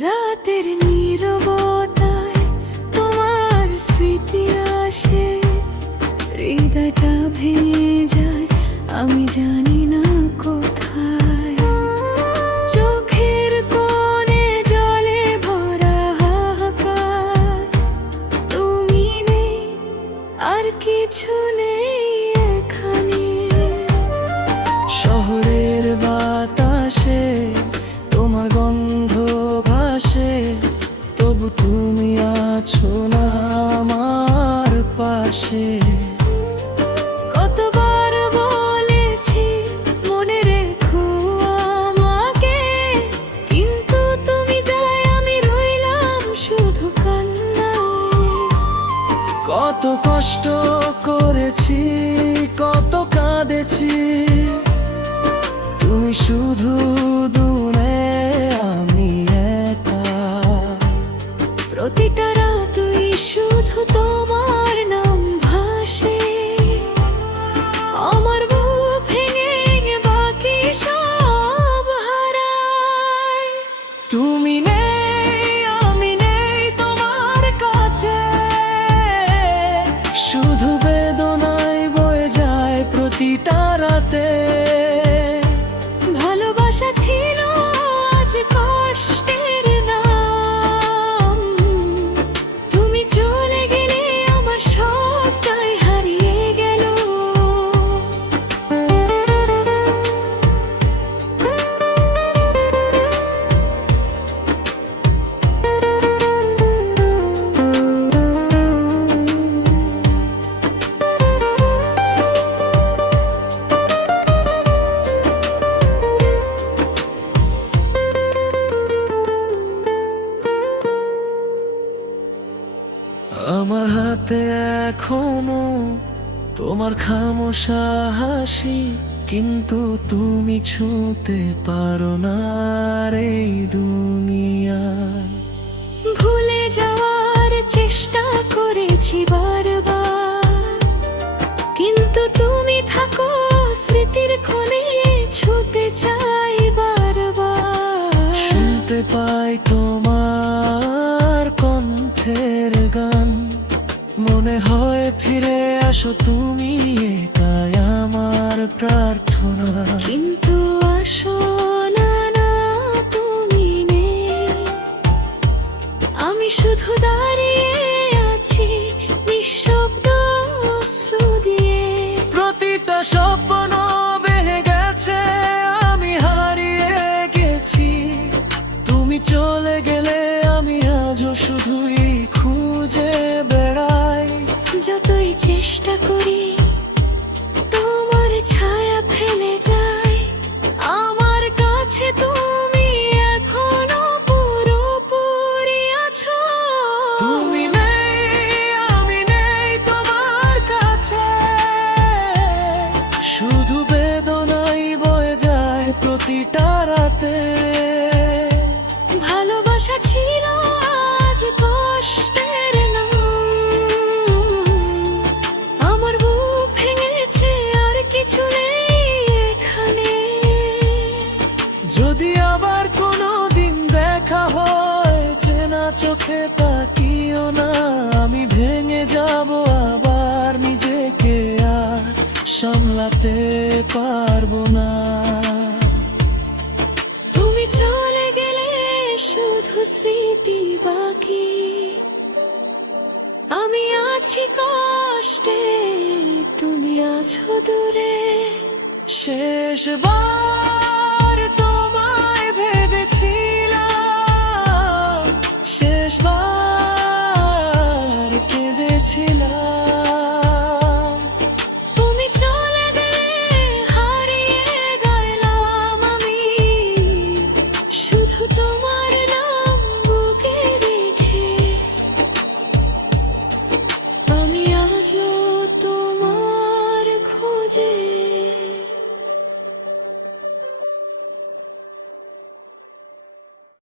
রাতের নীরবতায় তোমার স্মৃতি আসে, হৃদয়টা ভেঙে যায় আমি জানি না কোথায়। চোখের কোণে জলে ভরা হাহাকার, তুমি নেই আর কিছু নেই এখানে। শহরের বাতাসে তোমার গন্ধ ভাসে, তবু তুমি আছো না আমার পাশে। কতবার বলেছি মনে রেখো আমাকে, কিন্তু তুমি যাই আমি রইলাম শুধু কান্নায়। কত কষ্ট করেছি, কত কাঁদেছি, তুমি শুধু দূরে আমি একা। প্রতিটা রাতই শুধু তোমার নাম ভাসে, আমার বুক ভেঙে বাকি সব হারায়। তুমি নেই আমি নেই তোমার কাছে, শুধু বেদনায় বয়ে যায় প্রতিটা রাতে। ভালোবাসা ছিল আজ কষ্টের নাম, তুমি চলে গেলে আমার সবটাই হারিয়ে গেল। আমার হাতে এখনো তোমার খামোশা হাসি, কিন্তু তুমি ছুঁতে পারো না আর এই দুনিয়ায়। ভুলে যাওয়ার চেষ্টা করেছি বারবার, কিন্তু তুমি থাকো স্মৃতির কোণে, ছুঁতে চাই বারবার। শুনতে পাই তোমার কণ্ঠের গান, মনে হয় ফিরে আসো তুমি, এটাই আমার প্রার্থনা। কিন্তু আসো না, না তুমি নেই, আমি শুধু দাঁড়িয়ে আছি নিঃশব্দ অশ্রু দিয়ে। প্রতিটা স্বপ্ন ভেঙে গেছে, আমি হারিয়ে গেছি, তুমি চলে গেলে আমি আজও শুধুই খুঁজে বেড়াই। যতই চেষ্টা করি তোমার ছায়া ফেলে যায়, আমার কাছে তুমি এখনো পুরোপুরি আছো। তুমি নেই আমি নেই তোমার কাছে, শুধু বেদনাই বয়ে যায় প্রতিটা রাতে। ভালোবাসা ছিল আজ কষ্টের নাম, আমার বুক ভেঙেছে আর কিছু নেই এখানে। যদি আবার কোনো দিন দেখা হয়, চেনা চোখে তাকিও না, আমি ভেঙে যাব আবার, নিজেকে আর সামলাতে পারবো না। তুমি চলে গেলে শুধু স্মৃতি বাকি, আমি আছি কষ্টে, তুমি আছো দূরে। শেষবার তোমায় ভেবেছিলাম, শেষবার কেঁদেছিলাম। তুমি চলে গেলে হারিয়ে গেলাম আমি, শুধু তোমার নাম বুকে রেখে। আমি আজও তোমার খোঁজে